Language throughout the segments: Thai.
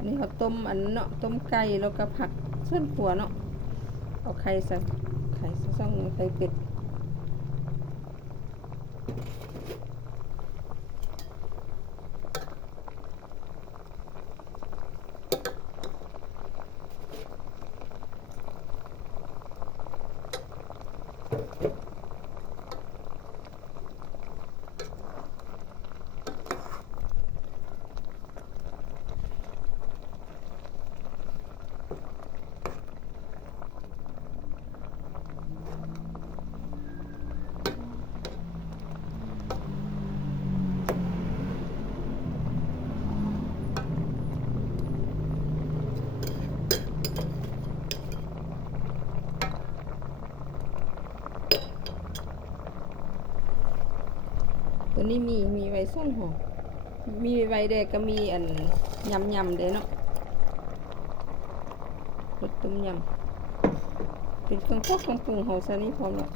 อันนี้เขาต้มอันเนาะต้มไก่แล้วก็ผักเส้นขัวเนาะเอาไข่ใส่ไข่ซ่องไข่เป็ดตัวนี้มีไว้ซ่อนห่อมีไว้แดกก็มีอันยำเด้เนาะรสต้มยำเป็นเครื่องพวกเครื่องปรุงเฮาซะนี่พร้อมแล้ว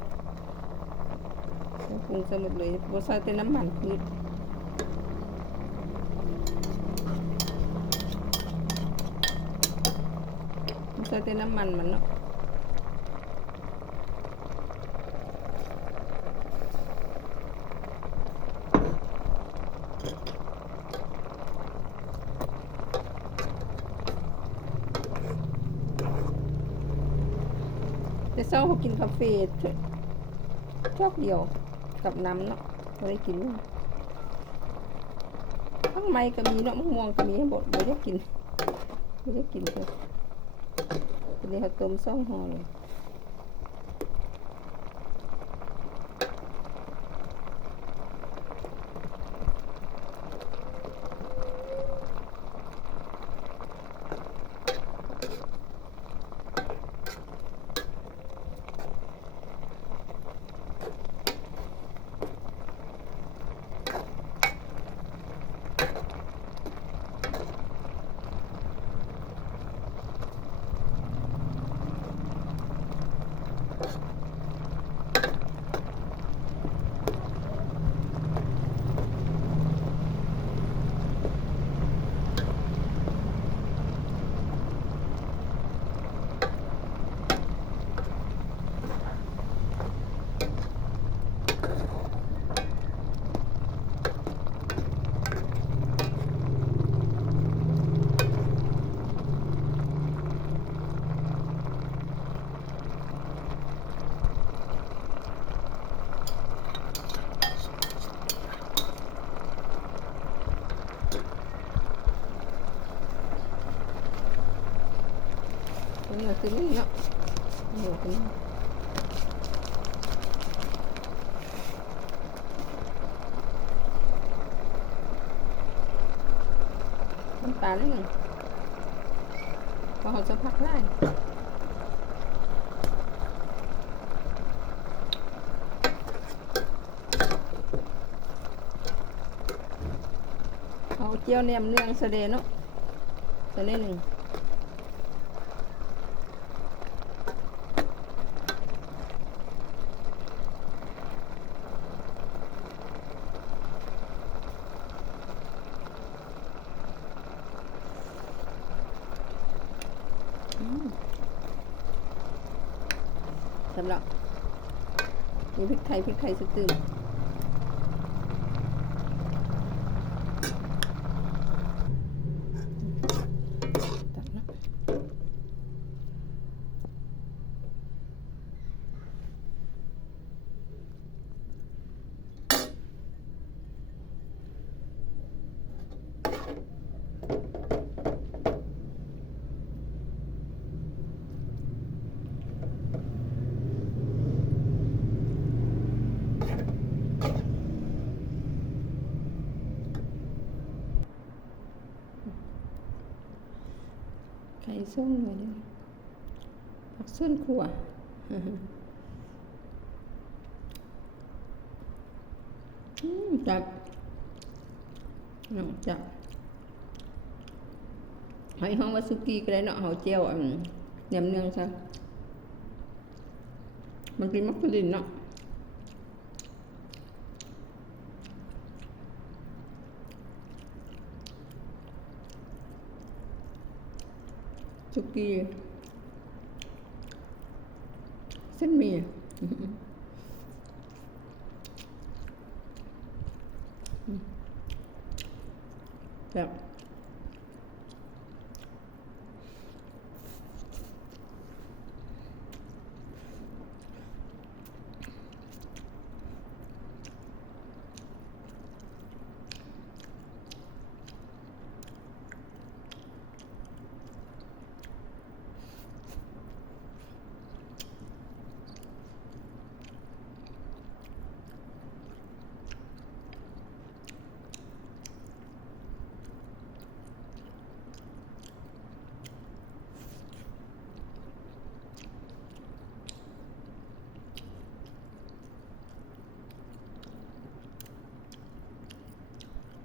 เครื่องปรุงสมุดเลยบ่ใส่แต่น้ำมันพืชใส่แต่น้ำมันมันเนาะแต่เช้าเขากินกาแฟชอบเดียวกับน้ำเนาะไม่ได้กินข้างในก็มีเนาะมะม่วงก็มีให้บดไม่ได้กินเลยทีนี้เขาต้มซ่องห่อเลยนี่คือนี่เนาะนี่คือน้ำตาลนิดหนึ่งพอเขาจะพักได้เอาเจียวแหนมเนืองเสด็จเนาะเสด็จหนึ่งสำหรับนี่พริกไทยสุดตื่นตักนะไข่ส้มหน่อยนึงผักส้นขั่วจับให้ห้องวาซุกี้ก็ได้เนาะเฮาเจียวแหนมเนืองซะมันเป็นมักกะลินเนาะ สุกี้เส้นหมี่แบบ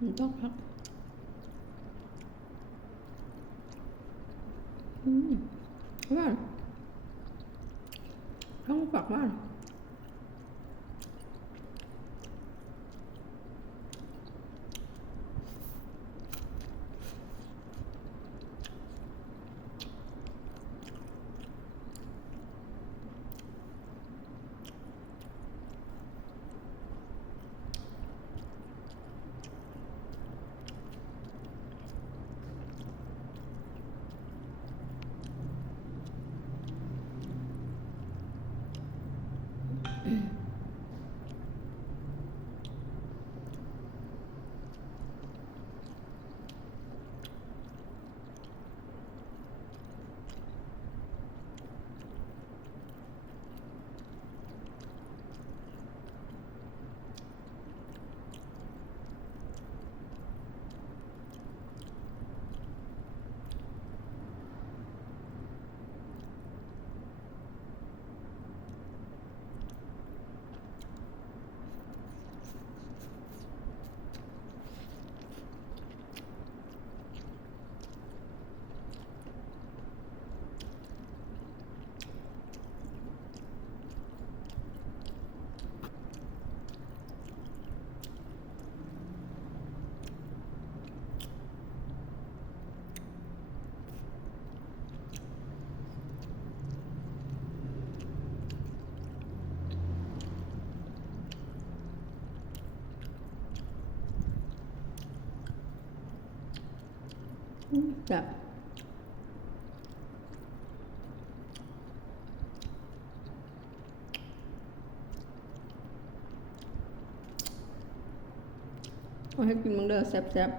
มันต้องพักว่านต้องฝักว่านแบบเอาให้กินมึงเด้อแซ่บๆ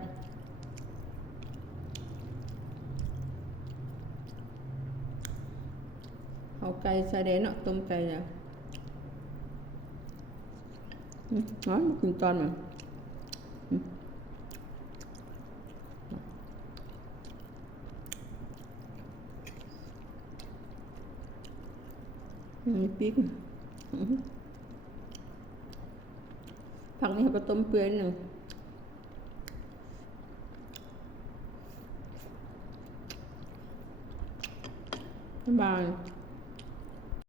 เอาไก่ใส่เดนเนาะต้มไก่แล้วน้อยมากินตอนมันมีพริกผักนี่เขาก็ต้มเปื่อยหนึ่งบาย